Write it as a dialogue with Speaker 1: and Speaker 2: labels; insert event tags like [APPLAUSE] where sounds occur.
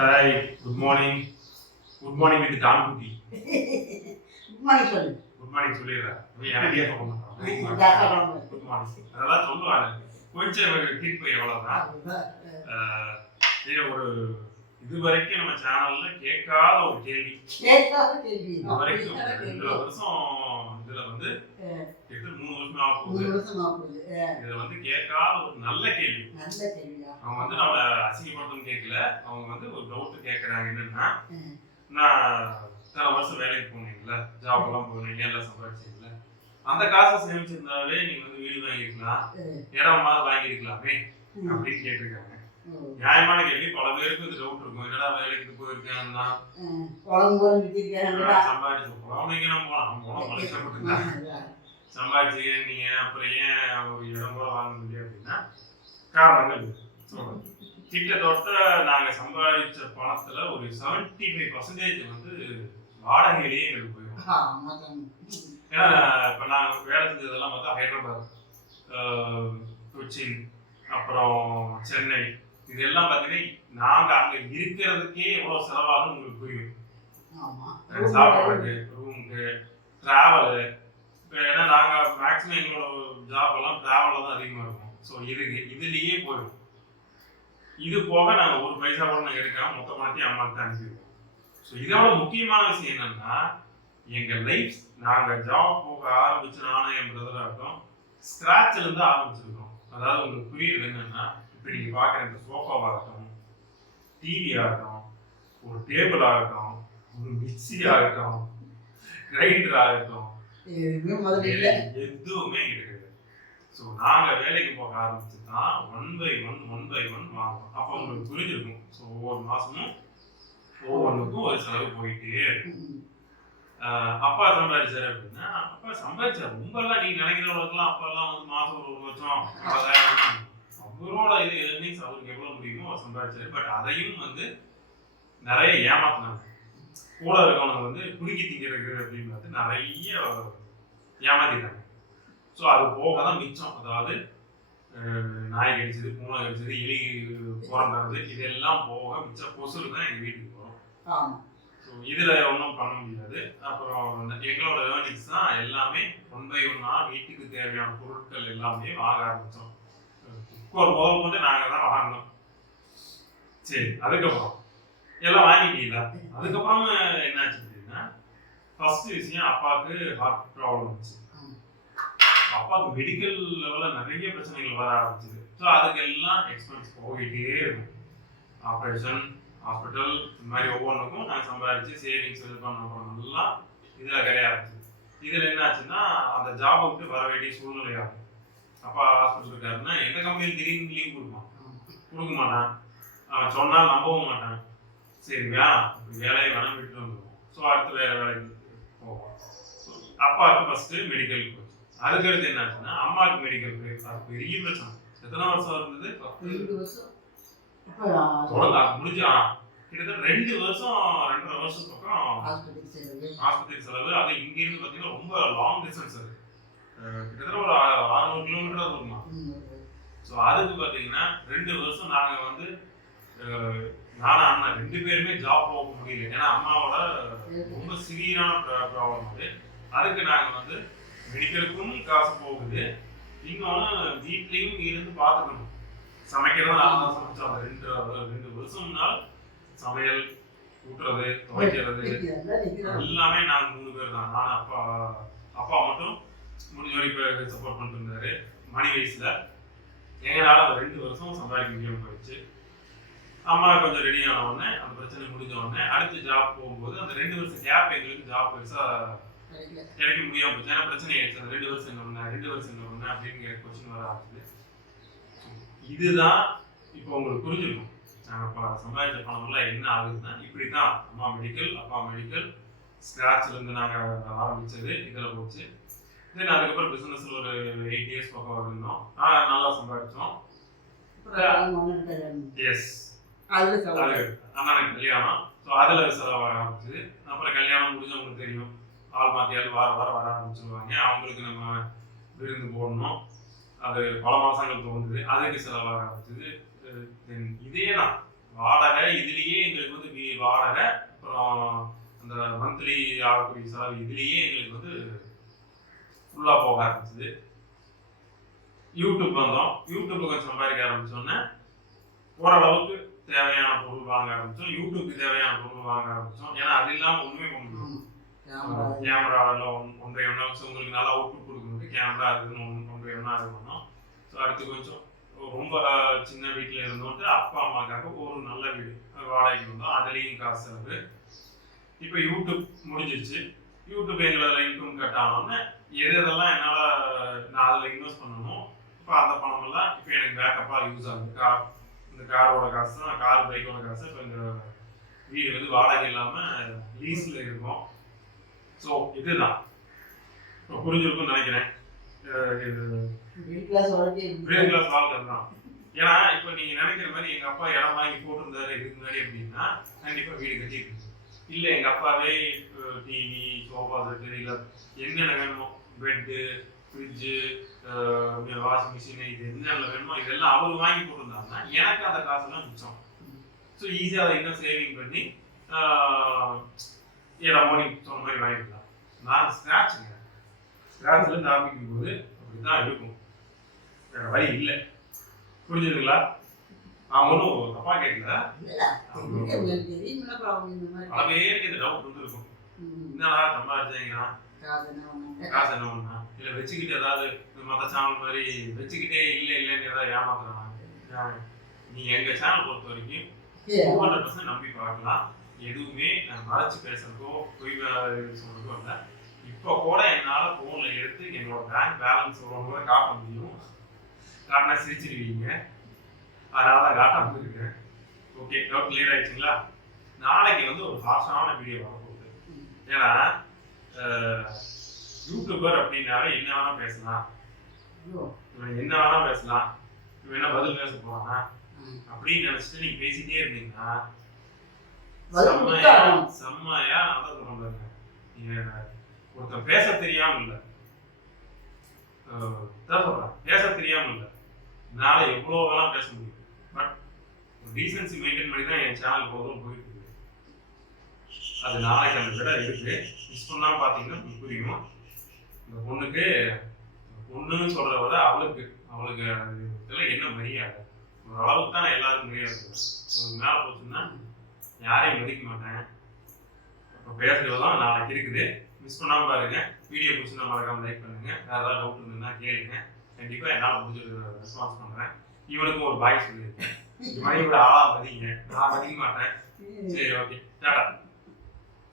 Speaker 1: Hi good morning good morning with டான்குட்டி
Speaker 2: உண்மை சொல்லு
Speaker 1: good morning சொல்லிடுறேன் எனக்கே சொல்ல மாட்டான். குட் மார்னிங் அதெல்லாம் சொல்லுவாங்க. கொஞ்சம் கிளிப்பு எவ்வளவுதான் ஒரு [LAUGHS] இது வரைக்கும் நம்ம சேனல்ல கேட்காத ஒரு கேள்வி.
Speaker 2: கேட்காத கேள்வி. இது
Speaker 1: வரைக்கும் கேள்வி. வருஷம் இதுல வந்து கிட்ட மூணு வருஷம் ஆக மூணு
Speaker 2: போகுது வருஷம் நாற்பது.
Speaker 1: அஹ், இதுல வந்து கேட்காத ஒரு நல்ல கேள்வி. நல்ல கேள்வியா? அவங்க வந்து நம்மள அசிங்கப்படுத்தணும் கேட்கல அவங்க வந்து ஒரு டவுட் கேட்கறாங்க என்னன்னா நான் இத்தனை வருஷம் வேலைக்கு போனீங்கல்ல ஜாப் எல்லாம் போனீங்க எல்லாம் சம்பாதிச்சீங்கல்ல அந்த காசை சேமிச்சிருந்தாவே நீங்க வந்து வீடு வாங்கிருக்கலாம் அஹ், இடமாவது வாங்கிருக்கலாமே. அப்படின்னு கேட்டிருக்காங்க. நியாயமான கேள்வி. பல பேருக்கு இது டவுட் இருக்கும். என்னடா வேலைக்கு வித்திருக்காங்கடா. சம்பாதிச்சு குழந்தைங்க நம்ம போலாம் போனோம் மனுஷன் மட்டும்தான். சம்பாதிச்சு நீங்க அப்புறம் ஏன் ஒரு இடம் கூட வாங்க முடியும் அப்படின்னா காரணங்கள் கிட்டத்தட்ட நாங்க சம்பாதிச்ச பணத்துல ஒரு 75% ஃபைவ் பர்சன்டேஜ் வந்து வாடகையிலேயே எங்களுக்கு போயிடும். ஏன்னா இப்ப நான் வேலை செஞ்சதெல்லாம் பார்த்தா ஹைதராபாத் கொச்சின் அப்புறம் சென்னை இதெல்லாம் பார்த்தீங்கன்னா நாங்க அங்க இருக்கிறதுக்கே எவ்வளவு செலவாகும் உங்களுக்கு புரியும். ஆமா. சாப்பாடுக்கு ரூமுக்கு டிராவலு ஏன்னா நாங்கள் மேக்ஸிமம் எங்களோட ஜாப் எல்லாம் டிராவலில் தான் அதிகமாக இருக்கும். ஸோ இது இதுலேயே போயிடும் இது போக நாங்கள் ஒரு பைசா கூட நாங்கள் எடுக்காம மொத்த பணத்தையும் அம்மாவுக்கு தான் அனுப்பிடுவோம் ஸோ இதோட முக்கியமான விஷயம் என்னன்னா எங்கள் லைஃப் நாங்கள் ஜாப் போக ஆரம்பிச்சு நானும் என் பிரதராக இருக்கட்டும் ஸ்க்ராட்ச்ல இருந்து ஆரம்பிச்சிருக்கோம். அதாவது உங்களுக்கு புரியுது என்னன்னா இப்போ நீங்கள் பார்க்குற இந்த சோஃபாவாகட்டும் டிவி ஆகட்டும் ஒரு டேபிள் ஆகட்டும் ஒரு மிக்சி ஆகட்டும் கிரைண்டர் ஆகட்டும்
Speaker 2: எதுவுமே இல்ல.
Speaker 1: எதுவுமே கிடையாது. ஸோ நாங்கள் வேலைக்கு போக ஆரம்பிச்சு தான் one by one one by one வாங்குவோம் அப்போ உங்களுக்கு புரிஞ்சிருக்கும். ஸோ ஒவ்வொரு மாதமும் ஒவ்வொன்றுக்கும் ஒரு செலவு போயிட்டே இருக்கும். அப்பா சம்பாதிச்சார் அப்படின்னா அப்பா சம்பாதிச்சார் ரொம்பலாம் நீங்கள் நினைக்கிறவங்களுக்குலாம் அப்பெல்லாம் வந்து மாதம் ஒரு லட்சம் அவரோட இது ஏர்னிங்ஸ் அவருக்கு எவ்வளோ முடியுமோ அவர் சம்பாதிச்சார் பட் அதையும் வந்து நிறைய ஏமாத்தினாங்க. கூட இருக்கவங்க வந்து குறுக்கி திங்கிறது அப்படின்னு பார்த்து நிறைய ஏமாத்திட்டாங்க. ஸோ அது போக தான் மிச்சம். அதாவது நாய் கடிச்சது பூனை கடிச்சது எலி பிறந்தது இதெல்லாம் போக மிச்சம் கொசுறு தான் எங்கள் வீட்டுக்கு வரும். ஆமா. ஸோ இதில் ஒன்றும் பண்ண முடியாது. அப்புறம் எங்களோட ஏர்னிங்ஸ் தான் எல்லாமே ஒன் பை ஒன்னா வீட்டுக்கு தேவையான பொருட்கள் எல்லாமே வாங்க ஆரம்பித்தோம் குக்கர் முதல் கொண்டு நாங்கள் தான் வாங்கினோம் சரி அதுக்கப்புறம். எல்லாம் வாங்கிட்டீங்களா? அதுக்கப்புறம் என்னாச்சு அப்படின்னா ஃபர்ஸ்ட் விஷயம் அப்பாவுக்கு ஹார்ட் ப்ராப்ளம் ஆமா. அப்பாவுக்கு மெடிக்கல் லெவலில் நிறைய பிரச்சனைகள் வர ஆரம்பிச்சது. ஸோ அதுக்கெல்லாம் எக்ஸ்பென்ஸ் போயிட்டே இருக்கும். ஆப்ரேஷன் ஹாஸ்பிட்டல் இந்த மாதிரி ஒவ்வொன்றுக்கும் நாங்கள் சம்பாதிச்சு சேவிங்ஸ் இது பண்ண இதில் கிடைய ஆரம்பிச்சது. இதில் என்ன ஆச்சுன்னா அந்த ஜாபை விட்டு வர வேண்டிய சூழ்நிலையாகும் அப்பா ஹாஸ்பிட்டல் இருக்காருன்னா எந்த கம்பெனியில் திடீர்னு லீவ் கொடுப்பான்? கொடுக்க மாட்டான். அவன் சொன்னால் நம்பவும் மாட்டான். சரி வேணாம். வேலையை வேணாம் விட்டு வந்துடுவோம் ஸோ அடுத்து வேறு வேலைக்கு போவோம். அப்பாவுக்கு ஃபஸ்ட்டு மெடிக்கல் போச்சு அதுக்கடுத்து என்ன ஆச்சுன்னா அம்மாவுக்கு மெடிக்கல் அது பெரிய பிரச்சனை எத்தனை வருஷம் இருந்தது? அது முடிஞ்சு. கிட்டத்தட்ட ரெண்டு வருஷம் ரெண்டரை வருஷம் பக்கம் ஆஸ்பத்திரி செலவு. அது இங்கிருந்து பார்த்தீங்கன்னா ரொம்ப லாங் டிஸ்டன்ஸ் அது. கிட்டத்தட்ட ஒரு அறுநூறு கிலோமீட்டர் வருமா? ம். ஸோ அதுக்கு பார்த்தீங்கன்னா ரெண்டு வருஷம் நாங்கள் வந்து நானும் அண்ணா ரெண்டு பேருமே ஜாப் போக முடியல. ஏன்னா அம்மாவோட ரொம்ப சிவியரான ப்ராப்ளம் அது. அதுக்கு நாங்கள் வந்து மெடிக்கலுக்கும் காசு போகுது. இன்னொன்று வீட்லேயும் இருந்து பார்த்துக்கணும். சமைக்கிறது நான் சமைச்சோம் ரெண்டு ரெண்டு வருஷம்னால் சமையல் ஊட்டுறது துவைக்கிறது. எல்லாமே நாங்கள் மூணு பேர் தான். நான் அப்பா அப்பா மட்டும் முடிஞ்ச வரைக்கும் சப்போர்ட் பண்ணிட்டு இருந்தாரு மணி வயசுல. எங்களால அந்த ரெண்டு வருஷம் சம்பாதிக்க முடியாம போயிடுச்சு. அம்மா கொஞ்சம் ரெடி ஆன உடனே அந்த பிரச்சனை முடிஞ்ச உடனே அடுத்து ஜாப் போகும்போது அந்த ரெண்டு வருஷம் கேப் எங்களுக்கு ஜாப் பெருசா கிடைக்க முடியாம போச்சு ஏன்னா பிரச்சனை ஆயிடுச்சு. ரெண்டு வருஷம் என்ன பண்ண ரெண்டு வருஷம் என்ன பண்ண அப்படின்னு கொஸ்டின் வர ஆரம்பிச்சது இதுதான் இப்போ உங்களுக்கு புரிஞ்சிருக்கும். நாங்கள் இப்போ சம்பாதிச்ச பணம்லாம் என்ன ஆகுதுன்னா இப்படி தான் அம்மா மெடிக்கல் அப்பா மெடிக்கல் ஸ்க்ராட்ச்ல இருந்து நாங்கள் ஆரம்பிச்சது இதில் போச்சு. தென் அதுக்கப்புறம் பிஸ்னஸில் ஒரு எயிட் இயர்ஸ் பக்கம் இருந்தோம் நல்லா சம்பாதிச்சோம். எஸ். அண்ணனுக்கு கல்யாணம். ஸோ அதில் செலவாக ஆரம்பிச்சது. அப்புறம் கல்யாணம் முடிஞ்சவங்களுக்கு தெரியும். ஆள் மாத்தியால் வார வாரம் வர ஆரம்பிச்சிருவாங்க. அவங்களுக்கு நம்ம விருந்து போடணும். அது பல மாதங்கள் வந்தது அதுக்கு செலவாக ஆரம்பிச்சது. தென் இதே தான். வாடகை இதுலேயே எங்களுக்கு வந்து வாடகை அப்புறம் அந்த மந்த்லி ஆகக்கூடிய செலவு இதுலேயே எங்களுக்கு வந்து ஃபுல்லாக போக ஆரம்பிச்சது. யூடியூப் வந்தோம். யூடியூப் கொஞ்சம் சம்பாதிக்க ஆரம்பிச்சோன்னே ஓரளவுக்கு தேவையான பொருள் வாங்க ஆரம்பிச்சோம். யூடியூப்க்கு தேவையான பொருள் வாங்க ஆரம்பித்தோம் ஏன்னா அது இல்லாமல் ஒன்றுமே பண்ண முடியும் கேமரா. கேமராவில் ஒன்றை ஒன்றா உங்களுக்கு நல்லா அவுட்புட் கொடுக்கணும் கேமரா இருக்குன்னு ஒன்று ஒன்றை ஒன்றா இருக்கணும். ஸோ அடுத்து கொஞ்சம் ரொம்ப சின்ன வீட்டில் இருந்தோட்டு அப்பா அம்மாக்காக ஒரு நல்ல வீடு வாடகைக்கு வந்தோம். அதுலேயும் காசு செலவு. இப்போ யூடியூப் முடிஞ்சிருச்சு. யூடியூப் எங்களால் இன்கம் கட் ஆனோன்னு எது எதெல்லாம் என்னால் நான் அதில் இன்வெஸ்ட் பண்ணணும் இப்போ அந்த பணமெல்லாம் இப்போ எனக்கு பேக்கப்பாக யூஸ் ஆகுது. கார் இந்த காரோட காசு தான் கார் பைக்கோட காசு இப்போ இந்த வீடு வந்து வாடகை இல்லாமல் லீஸில் இருக்கும். ஸோ இதுதான். புரிஞ்சிருக்கும்னு நினைக்கிறேன். மிடில் கிளாஸ் வாழ்க்கை தான் ஏன்னா இப்போ நீங்க நினைக்கிற மாதிரி எங்க அப்பா இடம் வாங்கி போட்டிருந்தாரு இதுக்கு முன்னாடி அப்படின்னா கண்டிப்பா வீடு கட்டிட்டு இல்ல எங்க அப்பாவே டிவி சோஃபா செட்டு இல்ல என்னென்ன வேணுமோ பெட்டு ஃப்ரிட்ஜு வாஷிங் மிஷின் இது என்னென்ன வேணுமோ இதெல்லாம் அவர் வாங்கி போட்டிருந்தாங்கன்னா எனக்கு அந்த காசெல்லாம் மிச்சம். ஸோ ஈஸியாக அதை இன்னும் சேவிங் பண்ணி இடம் நீ மாதிரி நான் ஸ்க்ராட்சுங்க ஸ்க்ராட்ச்லேருந்து ஆரம்பிக்கும் போது அப்படி தான் இருக்கும். வேற வழி இல்லை. புரிஞ்சுதுங்களா? நான் ஒன்றும் தப்பா கேட்கல. அவங்க இந்த இந்த டவுட் வந்து இருக்கும் என்னடா சம்பாதிச்சீங்கன்னா
Speaker 2: காசு
Speaker 1: என்ன பண்ணா இல்லை வச்சுக்கிட்டு ஏதாவது மற்ற சேனல் மாதிரி வச்சுக்கிட்டே இல்லை இல்லைன்னு ஏதாவது ஏமாத்துறாங்க நீ எங்க சேனல் பொறுத்த வரைக்கும் ஹண்ட்ரட் பர்சன்ட் நம்பி பார்க்கலாம். எதுவுமே நான் மறைச்சு பேசுறதோ பொய் வே- சொல்றதோ இல்லை. இப்போ கூட என்னால் ஃபோனில் எடுத்து என்னோட பேங்க் பேலன்ஸ் கூட காட்ட முடியும். காட்டினா சிரிச்சிருவீங்க. அதனால தான் காட்டாம இருக்கேன் ஓகே டவுட் கிளியர் ஆயிடுச்சுங்களா? நாளைக்கு வந்து ஒரு ஹார்ஷான வீடியோ வரப்போகுது. ஏன்னா யூடியூபர் அப்படின்னாவே என்ன வேணா பேசலாம். இவன் என்ன வேணா பேசலாம். இவன் என்ன பதில் பேச போறானா. அப்படின்னு நினைச்சிட்டு நீங்க பேசிட்டே இருந்தீங்கன்னா செம்மையா பாருங்க. நீங்க ஒருத்தன் பேச தெரியாம இல்ல. சொல்றேன் பேச தெரியாம இல்ல. என்னால எவ்வளவு பேச முடியும். பட் டீசன்சி மெயின்டைன் பண்ணி தான் என் சேனல் போதும் போயிட்டு இருக்கு. அது நாளைக்கு அந்த விட இருக்கு. மிஸ் பண்ணாம பாத்தீங்கன்னா புரியும். இந்த பொண்ணுக்கு பொண்ணுன்னு சொல்றத விட அவளுக்கு அவளுக்கு இதெல்லாம் என்ன மரியாதை? ஒரு அளவுக்கு தான் எல்லாருக்கும் மரியாதை. ஒரு மேல போச்சுன்னா யாரையும் மதிக்க மாட்டேன் இப்போ பேசுறது தான் நாளைக்கு இருக்குது. மிஸ் பண்ணாம பாருங்க. வீடியோ பிடிச்சி மறக்காம லைக் பண்ணுங்க. வேற ஏதாவது டவுட் இருந்ததுன்னா கேளுங்க. கண்டிப்பா என்னால் முடிஞ்சது ரெஸ்பான்ஸ் பண்றேன். இவனுக்கும் ஒரு பாய் சொல்லியிருக்கேன். இது மாதிரி ஒரு ஆளா மதிங்க. நான் மதிக்க மாட்டேன். சரி ஓகே டாடா.